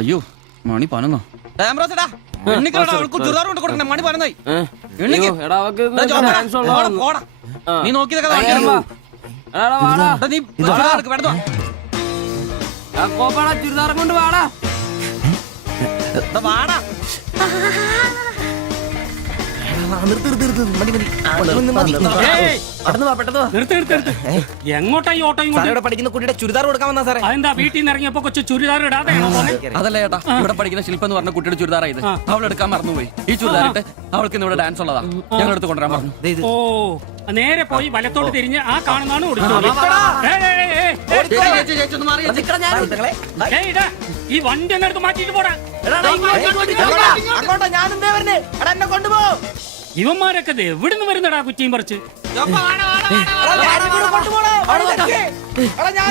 അയ്യോ മണി 11. ചുരിദാർ കൊണ്ട് കൊടുക്കണേ, മണി 11. നീ നോക്കി ചുരിദാർ കൊണ്ട് വാടാ വാടാ. എങ്ങോട്ടാ ഈ ഓട്ടോ പഠിക്കുന്ന കുട്ടിയുടെ ചുരിദാർ കൊടുക്കാൻ വന്നാ സാറേ. അതെന്താ വീട്ടിൽ നിന്ന് ഇറങ്ങിയപ്പോ കൊച്ചു ചുരിദാർ ഇടാതെ? അതല്ല ചേട്ടാ, ഇവിടെ പഠിക്കുന്ന ശില്പ എന്ന് പറഞ്ഞ കുട്ടിയുടെ ചുരിദാർ ഇത് അവൾ എടുക്കാൻ മറന്നുപോയി. ഈ ചുരിദാറിട്ട് അവൾക്ക് ഇന്ന് ഇവിടെ ഡാൻസ് ഉള്ളതാ, ഞങ്ങൾ എടുത്ത് കൊണ്ടുവരാൻ പറഞ്ഞു. ഓ നേരെ പോയി വലത്തോട്ട് തിരിഞ്ഞ് ആ കാണുന്നതാണ് ഈ വണ്ടി എന്നെടുത്ത് മാറ്റിട്ട് പോടാ. ഇവന്മാരൊക്കെ എവിടുന്ന് വരുന്നടാ കുറ്റിയും പറിച്ച്? ഞാൻ